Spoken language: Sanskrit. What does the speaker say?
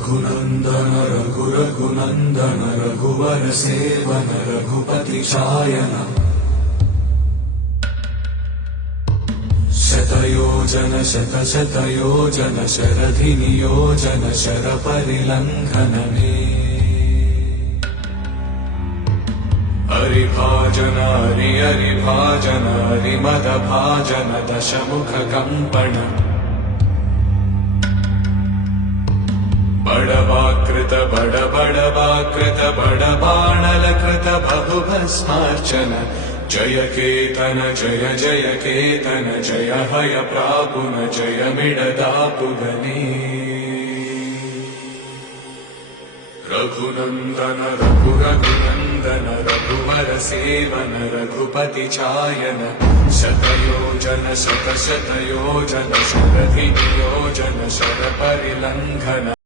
रघुनन्दन रघुनन्दन रघुवर सेवन रघुपति चायन शतयोजन शतशतयोजन शरधि नियोजन शरपरिलङ्घन मे हरिभाजन हरिभाजन हरिमदभाजन दशमुख कम्पण बड़वाकृत बड़बाणलकृत बहुभस्मार्चन जय केतन जय जय केतन जय हय प्रापुन जय मिडदापुगने रघुनन्दन रघुनन्दन रघुवर सेवन रघुपति चायन शतयोजन शतशतयोजन शरधि नियोजन शरपरिलङ्घन